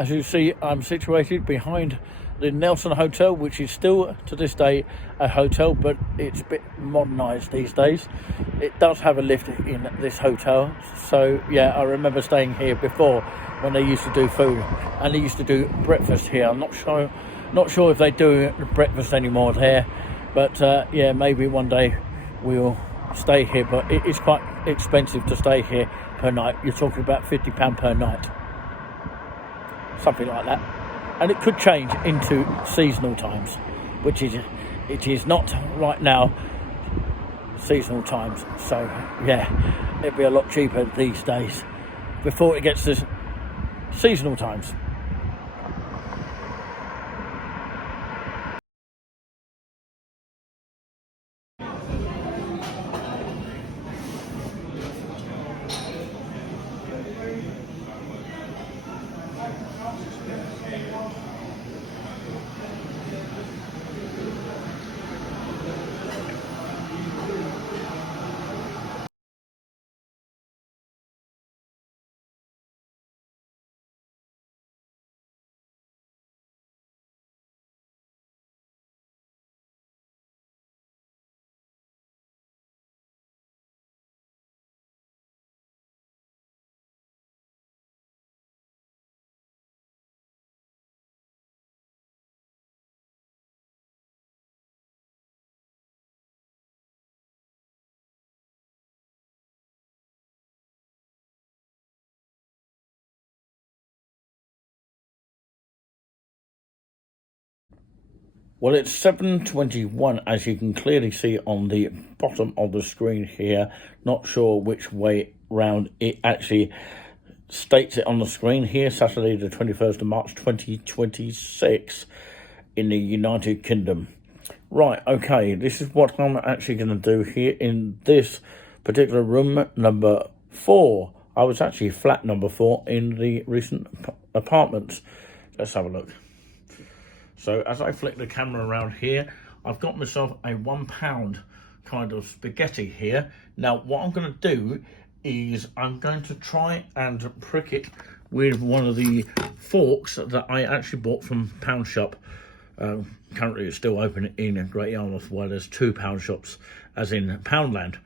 As you see, I'm situated behind the Nelson Hotel, which is still to this day a hotel, but it's a bit modernised these days. It does have a lift in this hotel, so yeah, I remember staying here before when they used to do food, and they used to do breakfast here. I'm not sure if they do breakfast anymore there, but yeah, maybe one day we'll stay here, but it is quite expensive to stay here per night. You're talking about £50 per night, something like that, and it could change into seasonal times, which it is not right now seasonal times. So yeah, it'd be a lot cheaper these days before it gets to seasonal times. Well, it's 7:21, as you can clearly see on the bottom of the screen here. Not sure which way round it actually states it on the screen here. Saturday the 21st of March 2026 in the United Kingdom. Right, okay, this is what I'm actually going to do here in this particular room, number 4. I was actually flat number 4 in the recent apartments. Let's have a look. So as I flick the camera around here, I've got myself a £1 kind of spaghetti here. Now what I'm going to do is I'm going to try and prick it with one of the forks that I actually bought from Pound Shop. Currently it's still open in Great Yarmouth, where there's 2 pound shops as in Poundland,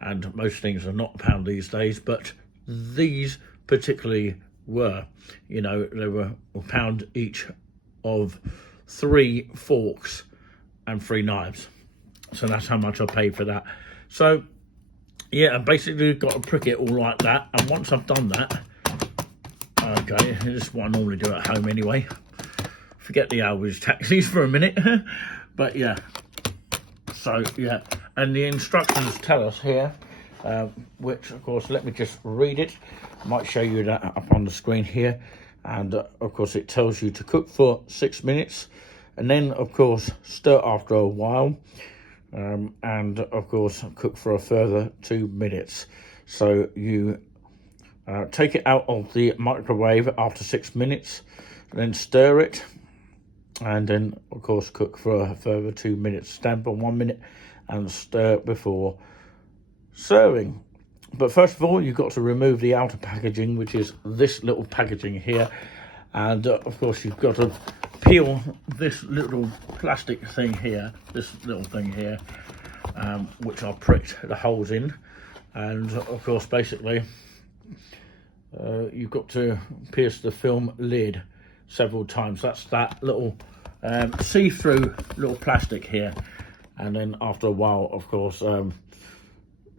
and most things are not pound these days, but these particularly were. You know, they were a pound each of 3 forks and 3 knives, so that's how much I paid for that. So yeah, I basically got to prick it all like that, and once I've done that, okay, this is what I normally do at home anyway, forget the Always taxis for a minute. But yeah, so yeah, and the instructions tell us here, which of course, let me just read it. I might show you that up on the screen here. And of course it tells you to cook for 6 minutes, and then of course stir after a while, and of course cook for a further 2 minutes. So you take it out of the microwave after 6 minutes, then stir it, and then of course cook for a further 2 minutes. Stand for 1 minute and stir before serving. But first of all, you've got to remove the outer packaging, which is this little packaging here. And of course, you've got to peel this little plastic thing here, which I pricked the holes in. And of course, basically, you've got to pierce the film lid several times. That's that little see-through little plastic here. And then after a while, of course,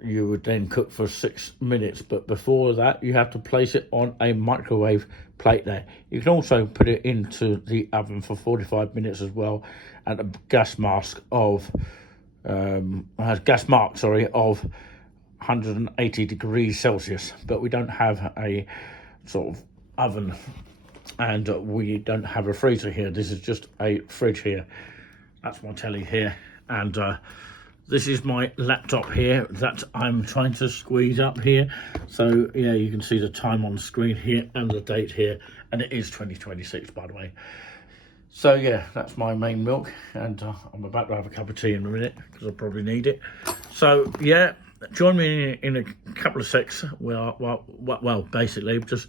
you would then cook for 6 minutes, but before that you have to place it on a microwave plate there. You can also put it into the oven for 45 minutes as well, at a gas mark of 180 degrees Celsius. But we don't have a sort of oven, and we don't have a freezer here. This is just a fridge here. That's my telly here, and this is my laptop here that I'm trying to squeeze up here. So yeah, you can see the time on the screen here and the date here, and it is 2026, by the way. So yeah, that's my main milk, and I'm about to have a cup of tea in a minute because I'll probably need it. So yeah, join me in a couple of secs. Well, basically just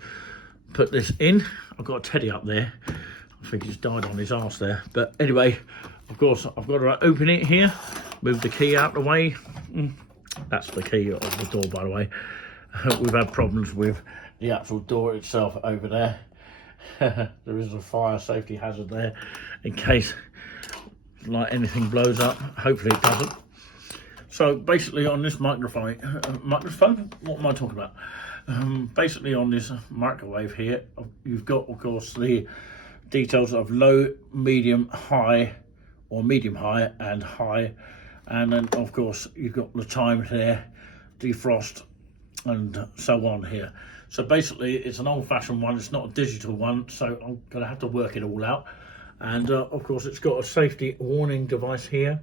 put this in. I've got a teddy up there. I think he's died on his arse there. But anyway, of course, I've got to open it here. Move the key out the way. That's the key of the door, by the way. We've had problems with the actual door itself over there. There is a fire safety hazard there in case like anything blows up. Hopefully it doesn't. So basically on this microphone, what am I talking about? Basically on this microwave here, you've got, of course, the details of low, medium, high, or medium high and high. And then, of course, you've got the time there, defrost, and so on here. So basically, it's an old-fashioned one. It's not a digital one, so I'm going to have to work it all out. And, of course, it's got a safety warning device here.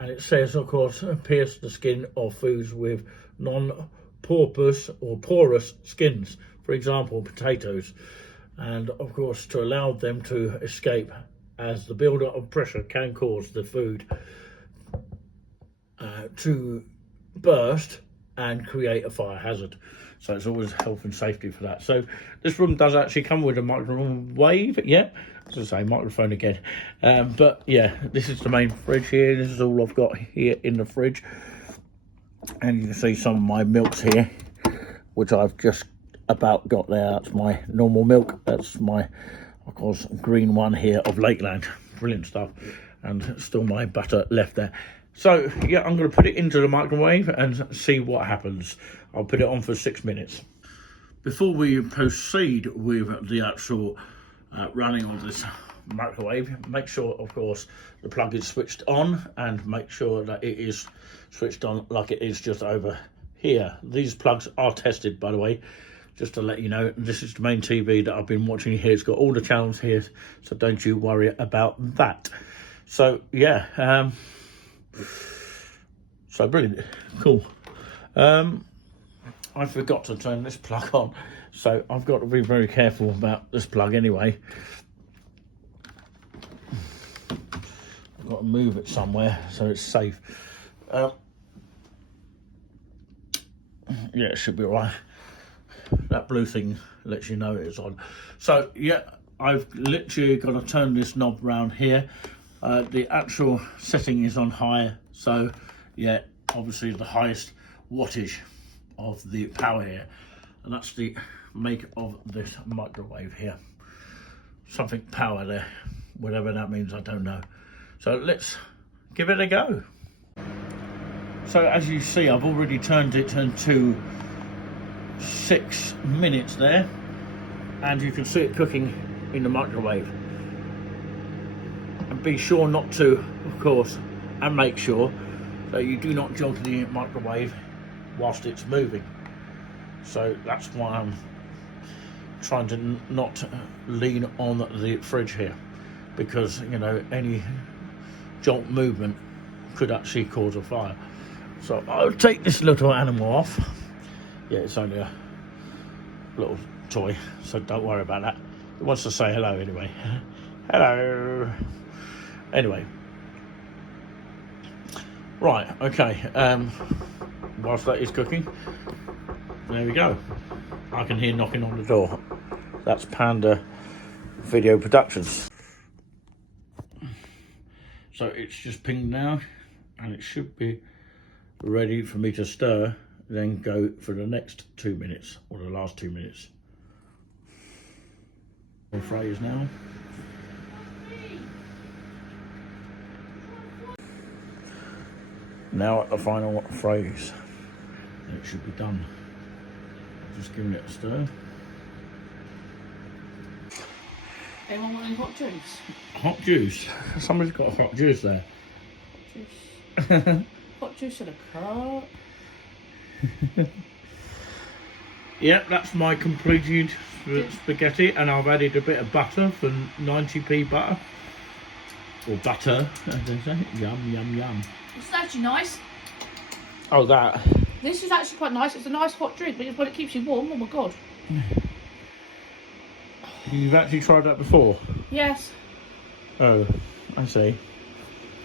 And it says, of course, pierce the skin of foods with non-porous or porous skins. For example, potatoes. And, of course, to allow them to escape, as the buildup of pressure can cause the food to burst and create a fire hazard. So it's always health and safety for that. So this room does actually come with a microwave. Yeah, as I say, microphone again. But yeah, this is the main fridge here. This is all I've got here in the fridge. And you can see some of my milks here, which I've just about got there. That's my normal milk. That's my, of course, green one here of Lakeland. Brilliant stuff. And still my butter left there. So, yeah, I'm going to put it into the microwave and see what happens. I'll put it on for 6 minutes. Before we proceed with the actual running of this microwave, make sure, of course, the plug is switched on and make sure that it is switched on like it is just over here. These plugs are tested, by the way, just to let you know. This is the main TV that I've been watching here. It's got all the channels here, so don't you worry about that. So, yeah, so brilliant, cool. I forgot to turn this plug on, so I've got to be very careful about this plug anyway. I've got to move it somewhere so it's safe. Yeah, it should be all right. That blue thing lets you know it's on. So yeah, I've literally got to turn this knob round here. The actual setting is on high, so yeah, obviously the highest wattage of the power here, and that's the make of this microwave here. Something power there, whatever that means, I don't know. So let's give it a go. So as you see, I've already turned it into 6 minutes there, and you can see it cooking in the microwave. And be sure not to, of course, and make sure that you do not jog the microwave whilst it's moving. So that's why I'm trying to not lean on the fridge here, because, you know, any jolt movement could actually cause a fire. So I'll take this little animal off. Yeah, it's only a little toy, so don't worry about that. It wants to say hello anyway. Hello. Anyway, right, okay, whilst that is cooking, there we go. I can hear knocking on the door. That's Panda Video Productions. So it's just pinged now, and it should be ready for me to stir, then go for the next 2 minutes, or the last 2 minutes. Phrase now. Now at the final phrase, and it should be done. Just giving it a stir. Anyone want any hot juice? Hot juice? Somebody's got hot juice there. Hot juice. Hot juice in a cup. Yeah, that's my completed spaghetti, and I've added a bit of butter for 90p butter. Or butter, as they say. Yum, yum, yum. This is actually nice. Oh, that. This is actually quite nice. It's a nice hot drink, but it keeps you warm. Oh my god. You've actually tried that before? Yes. Oh, I see.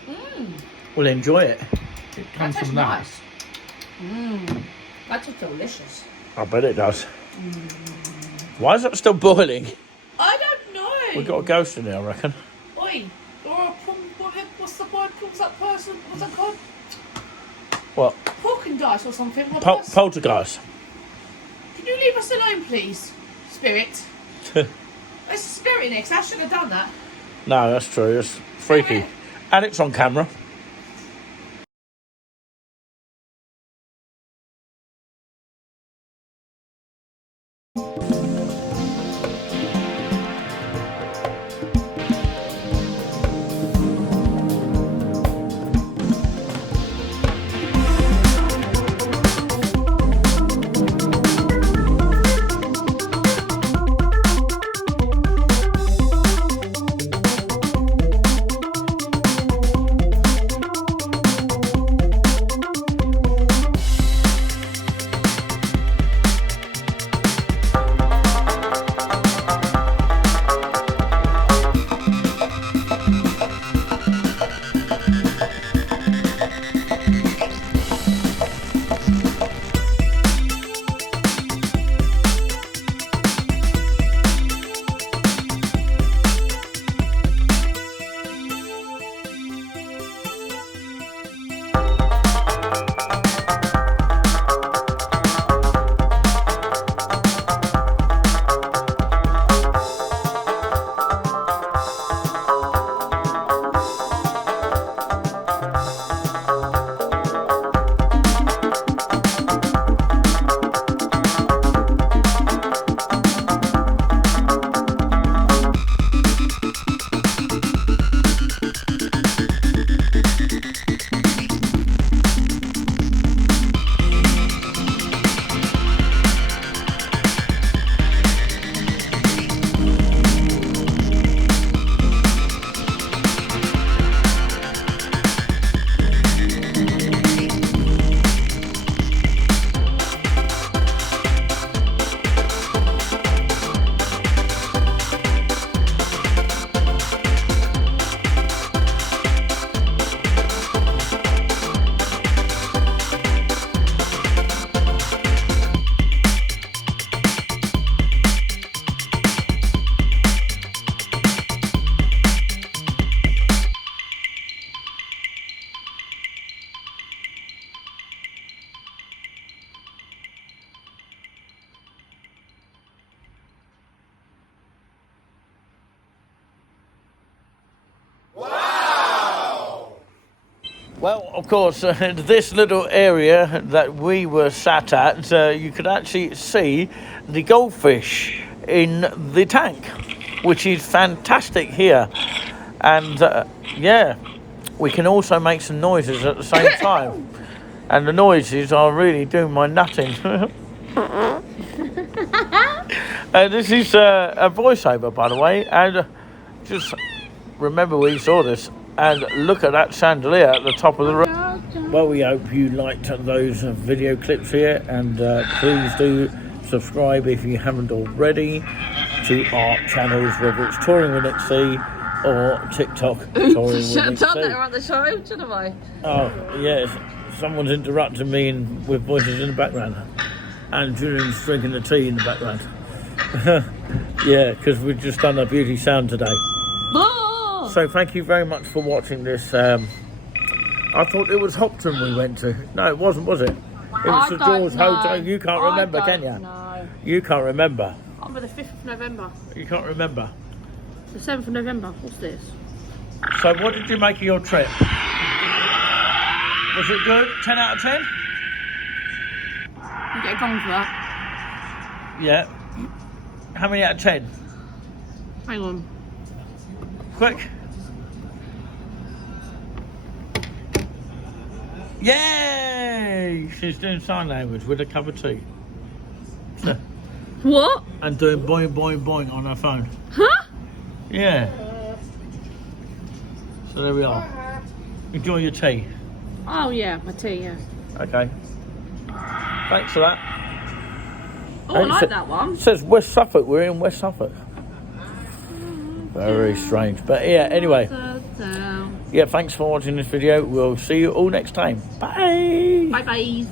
Mmm. Well, enjoy it. It comes That's from that. nice. Mmm. That's delicious. I bet it does. Why is that still boiling? I don't know. We've got a ghost in there, I reckon. Oi, what's the boy? What's that person? What's that called? What? Pork and dice or something. Poltergeist. Can you leave us alone, please, spirit? There's a spirit in there, 'cause I should have done that. No, that's true. It's freaky. And it's on camera. Well, of course, this little area that we were sat at, you could actually see the goldfish in the tank, which is fantastic here. And yeah, we can also make some noises at the same time. And the noises are really doing my nutting. This is a voiceover, by the way. And just remember where you saw this. And look at that chandelier at the top of the room. Well, we hope you liked those video clips here, and please do subscribe if you haven't already to our channels, whether it's Touring with Nick C or TikTok Touring with Nick C. Should have done that around the show, shouldn't I? Oh, yes. Someone's interrupting me with voices in the background. And Julian's drinking the tea in the background. Yeah, because we've just done a beauty sound today. So thank you very much for watching this. I thought it was Hopton we went to. No, it wasn't, was it? It was the Jaws Hotel. You can't remember, can you? No. You can't remember. On the 5th of November. You can't remember. The 7th of November. What's this? So what did you make of your trip? Was it good? 10 out of 10? You get a gong for that. Yeah. How many out of 10? Hang on. Quick. Yay! She's doing sign language with a cup of tea. What? And doing boing, boing, boing on her phone. Huh? Yeah. So there we are. Enjoy your tea. Oh yeah, my tea, yeah. Okay. Thanks for that. Oh, I like that one. It says West Suffolk. We're in West Suffolk. Very strange. But yeah, anyway. Yeah, thanks for watching this video. We'll see you all next time. Bye. Bye-bye.